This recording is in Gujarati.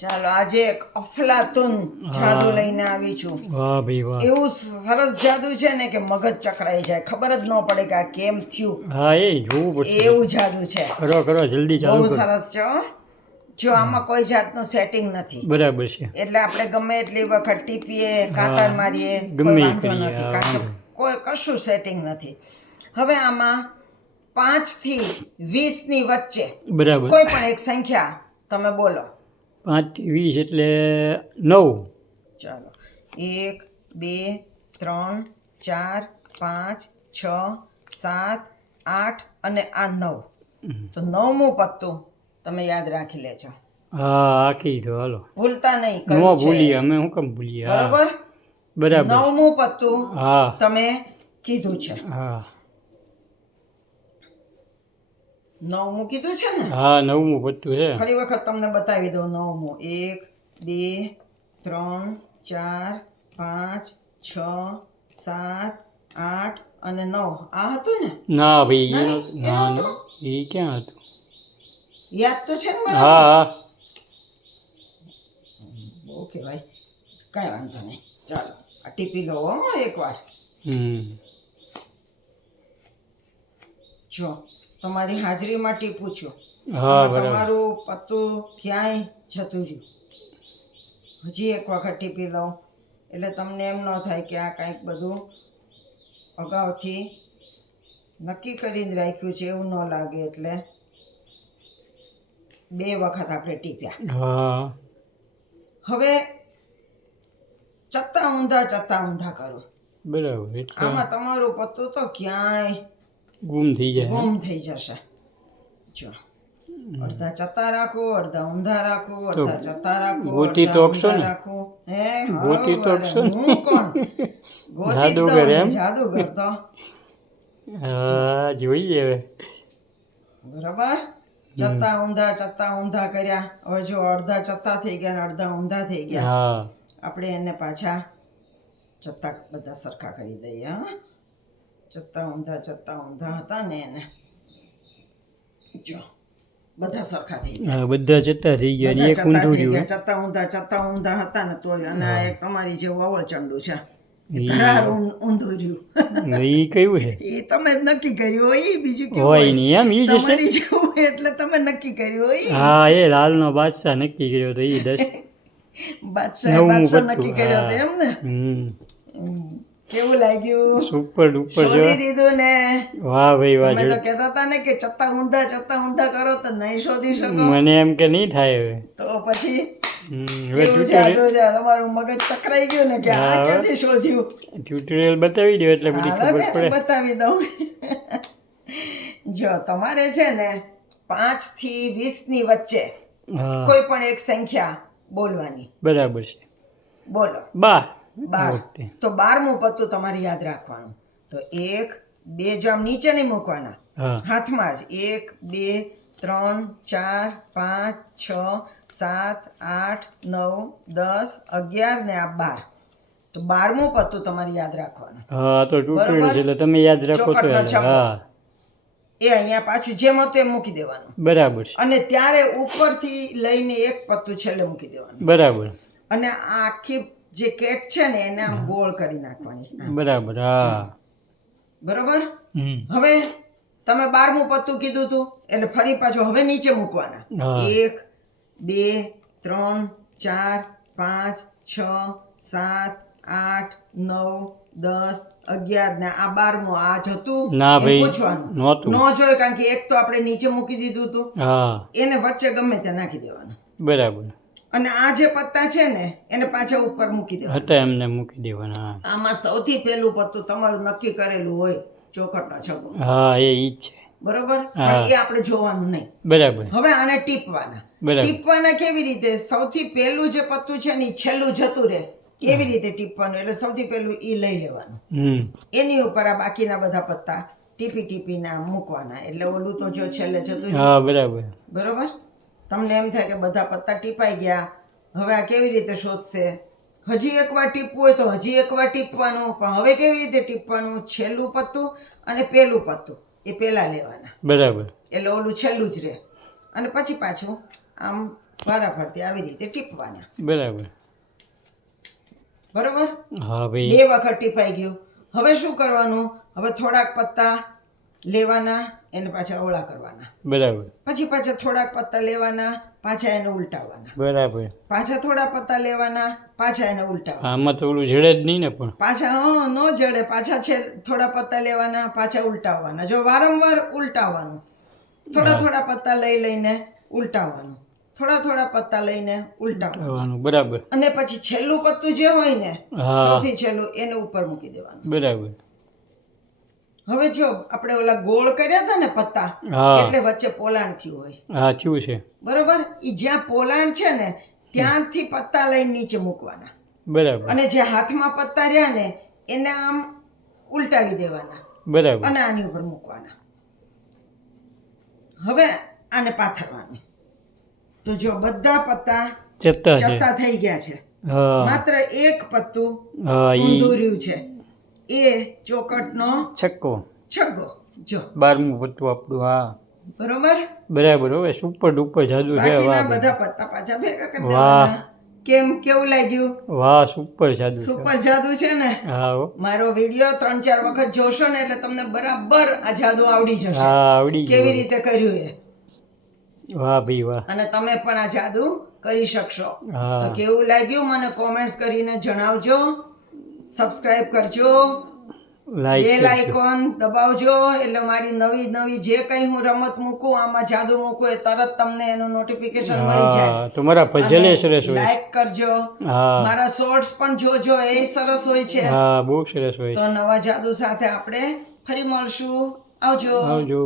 ચાલો આજે એક અફલાતુન જાદુ લઈને આવી છું. વાહ ભાઈ વાહ. એવું સરસ જાદુ છે ને કે મગજ ચકરાઈ જાય, ખબર જ ન પડે કે આ કેમ થયું. હા એ જોવું પડશે. એવું જાદુ છે, કરો કરો જલ્દી ચાલુ બહુ કરો. સરસ છે હો. જો આમાં કોઈ જાતનું સેટિંગ નથી, બરાબર છે. એટલે આપણે ગમે એટલી વખત ટીપીએ, કાતર હા, મારીએ, ગમે કોઈ એ વાંધો કરીએ, નથી, હા, કારણ કે વાંધો. કોઈ કશું સેટિંગ નથી. હવે આમાં 5 થી 20 ની વચ્ચે બરાબર. કોઈ પણ એક સંખ્યા તમે બોલો. 5 થી 20 એટલે 9. ચાલો 1 2 3 4 5 6 7 8 અને આ 9. તો 9મું પત્તું તમે યાદ રાખી લેજો, હા આખી તો હાલો. ભૂલતા નહીં. ન કયું ભૂલીએ, છે અમે શું કામ ભૂલીએ. હા બરોબર? બરાબર. 9મું પત્તું હા તમે કીધું છે. હા 9મું કીધું છે ને? હા 9મું પત્તું છે. ફરી વખત તમને બતાવી દઉં. 9મું 1 2 3 4 5 6 7 8 અને 9. આ હતું ને? ના ભાઈ નહીં, એ ના નહોતું. એ ક્યાં હતું. યાદ તો છે ને હા બરાબર? હા ઓકે ભાઈ, કાંઈ વાંધો નહીં. ચાલો આ ટીપી લો હો એકવાર. હમ જો તમારી હાજરીમાં ટીપું છું. હા આમાં બરાબર. તમારું પત્તું ક્યાંય જતું રહ્યું. હજી એક વખત ટીપી લઉં એટલે તમને એમ ન થાય કે આ કાંઈક બધું અગાઉથી નક્કી કરીને રાખ્યું છે એવું ન લાગે, એટલે 2 વખત આપણે ટીપ્યા. હા હવે ચત્તા ઊંધા કરો. બરાબર. એટલે આમાં તમારું પત્તું તો ક્યાંય ગુમ થઈ જાય. ગુમ થઈ જશે. જો અડધા ચત્તા રાખું, અડધા ઊંધા રાખું, અડધા ચત્તા રાખું, ગોતી અડધા તો શકશો ઊંધા ને? રાખું. હે ગોતી તો હવે શકશો ને? હું કોણ ગોતી જ જાદુગર દઉં ને, એમ? જાદુગર તો. હા જોઈએ હવે. બરાબર? ચત્તા ઊંધા કર્યા. હવે જો અડધા ચત્તા થઈ ગયા ને અડધા ઊંધા થઈ ગયા. હા આપણે એને પાછા ચત્તા બધા સરખા કરી દઈએ. હા, ચત્તા ઊંધા હતા ને એને જો બધા સરખા થઈ ગયા. હા બધા જતા થઈ ગયા. બધા અને એક ચત્તા ઊંધું થઈ રહ્યું. ગયા. ચત્તા ઊંધા હતા ને તોય. અને આ એક તમારી જેવું અવળચંડું છે, ઈ- ધરાર ઊંધું રહ્યું. એ કયું છે? એ તમે જ નક્કી કર્યું હોય. ઈ બીજું કેવું હોય હોય? નહીં એમ ઈ જ હશે. તમારી જેવું હોય એટલે તમે નક્કી કર્યું હોય. હા એ લાલનો બાદશાહ નક્કી કર્યો તો એ 10 બાદશાહ 9મું નક્કી પત્તું. કર્યો હતો હા એમ ને? કેવું લાગ્યું? સુપર ડુપર છે. શોધી દીધું ને? વાહ ભાઈ વાહ. તમે તો કહેતા હતા ને કે ચત્તા ઊંધા કરો તો નહીં શોધી શકો. મને એમ કે નહીં થાય હવે. તો પછી હવે કેવું જાદુ છે? તમારું મગજ ચકરાઈ ગયું ને કે આ હા. ક્યાંથી શોધ્યું. ટ્યુટોરિયલ બતાવી દો એટલે બધી હાલો ખબર ને પડે. બતાવી દઉં. જો તમારે છે ને 5 થી 20 ની વચ્ચે હા કોઈ પણ એક સંખ્યા બોલવાની. બરાબર છે. બોલો. 12 આ 12. વખતે. તો 12મું પત્તું તમારે યાદ રાખવાનું. તો 1 2 જો આમ નીચે નહીં મૂકવાના, હા હાથમાં જ. 1 2 3 4 5 6 7 8 9 10 11 ને આ 12. તો 12મું પત્તું તમારે યાદ રાખવાનું. હા તો ટ્યુટોરિયલ બરોબર? છે એટલે તમે યાદ રાખો તો ચોકટનો હાલે. છક્કો. હા એ અહીંયા પાછું જેમ હતું એમ મૂકી દેવાનું. બરાબર છે. અને ત્યારે ઉપરથી લઈને એક પત્તું છેલ્લે મૂકી દેવાનું. બરાબર અને આ આખી જે કેટ છે ને એને આમ ગોળ કરી નાખવાની. આમ. બરાબર. હા બરોબર? હમ હવે તમે 12મું પત્તું કીધું તું એટલે ફરી પાછું હવે નીચે મૂકવાના. હા. 1 2 3 4 5 6 7 8 9 10 11 ને આ 12મું આ જ હતું ના એમ ભાઈ, પૂછવાનું. નહોતું. ન જોયું કારણ કે એક તો આપણે નીચે મૂકી દીધું હતું. હા એને વચ્ચે ગમે ત્યાં નાખી દેવાનું. બરાબર. અને આ જે પત્તા છે ને એને પાછા ઉપર મૂકી દેવાના. હતા એમને મૂકી દેવાના. આમાં સૌથી પહેલું પત્તું તમારું નક્કી કરેલું હોય, ચોખટનો છગો. હા એ ઈ જ છે. બરોબર? હા. પણ એ આપણે જોવાનું નહીં. બરાબર હવે આને ટીપવાના. બરાબર. ટીપવાના કેવી રીતે? સૌથી પહેલું જે પત્તું છે ને ઈ છેલ્લું જતું રહે એવી રીતે ટીપવાનું. એટલે સૌથી પહેલું ઈ લઈ લેવાનું. એની ઉપર આ બાકીના બધા પત્તા ટીપીને આમ મૂકવાના. એટલે ઓલું તો જો છેલ્લે જતું રહ્યું. હા બરાબર. બરોબર? તમને એમ થાય કે બધા પત્તા ટીપાઈ ગયા, હવે આ કેવી રીતે શોધશે? હજી એકવાર ટીપવું હોય તો હજી એકવાર ટીપવાનું. પણ હવે કેવી રીતે ટીપવાનું? છેલ્લું પત્તું અને પેલું પત્તું એ પેલા લેવાના. બરાબર. એટલે ઓલું છેલ્લું જ રહે. અને પછી પાછું આમ વારાફરતી આવી રીતે ટીપવાના. બરાબર. બરોબર? હા ભાઈ. 2 વખત ટીપાઈ ગયું. હવે શું કરવાનું? હવે થોડાક પત્તા લેવાના, એને પાછા ઓળા કરવાના. બરાબર. પછી પાછા થોડાક પત્તા લેવાના, પાછા એને ઉલટાવવાના. બરાબર. પાછા થોડા પત્તા લેવાના, પાછા એને ઉલટાવવાના. આમાં તો ઓલું જડે જ નહીં ને પણ. પાછા ન જડે, પાછા છે થોડા પત્તા લેવાના, પાછા ઉલટાવવાના. જો વારંવાર ઉલટાવવાનું, થોડા થોડા પત્તા લઈને ઉલટાવવાનું, થોડા થોડા પત્તા લઈને ઉલટાવવાનું. આવવાનું. બરાબર. અને પછી છેલ્લું પત્તું જે હોય ને, હા. સૌથી છેલ્લું, એને ઉપર મૂકી દેવાનું. બરાબર. હવે જો આપણે ઓલા ગોળ કર્યા હતા ને પત્તા, હા. એટલે વચ્ચે પોલાણ થયું હોય, હા થયું છે. બરોબર? ઈ જ્યાં પોલાણ છે ને ત્યાંથી પત્તા લઈને નીચે મૂકવાના. બરાબર. અને જે હાથમાં પત્તા રહ્યા ને એને આમ ઉલટાવી દેવાના બરાબર. અને આની ઉપર મૂકવાના. હવે આને પાથરવાનું. તો જો બધા પત્તા ચત્તા છે. ચત્તા થઈ ગયા છે. હા. માત્ર એક પત્તું હા ઊંધું ઈ રહ્યું છે. એ ચોકટનો છક્કો. છગ્ગો. જો 12મું પત્તું આપણું. હા બરોબર? બરાબર. હવે સુપર ડુપર જાદુ છે. બાકીના વાહ ભાઈ. બધા પત્તા પાછા ભેગા કરી વાહ. દેવાના. કેવું લાગ્યું? વાહ સુપર જાદુ છે. સુપર જાદુ છે ને? હા હો. મારો વિડીયો 3-4 વખત જોશો ને એટલે તમને બરાબર આ જાદુ આવડી જશે. હા આવડી કેવી ગયું. રીતે કર્યું એ. વાહ ભાઈ વાહ. અને તમે પણ આ જાદુ કરી શકશો. હા. તો કેવું લાગ્યું મને કોમેન્ટ્સ કરીને જણાવજો. સબસ્ક્રાઇબ કરજો, લાઈક બેલ આઇકોન દબાવજો, એટલે મારી નવી નવી જે કંઈ હું રમત મૂકું, આમાં જાદુ મૂકું, એ તરત તમને એનું નોટિફિકેશન મળી જાય. હા તમારા પઝલ એ સરસ હોય. લાઈક કરજો. હા. મારા શોર્ટ્સ પણ જોજો, એ સરસ હોય છે. હા બહુ સરસ હોય. તો નવા જાદુ સાથે આપણે ફરી મળશું. આવજો. આવજો.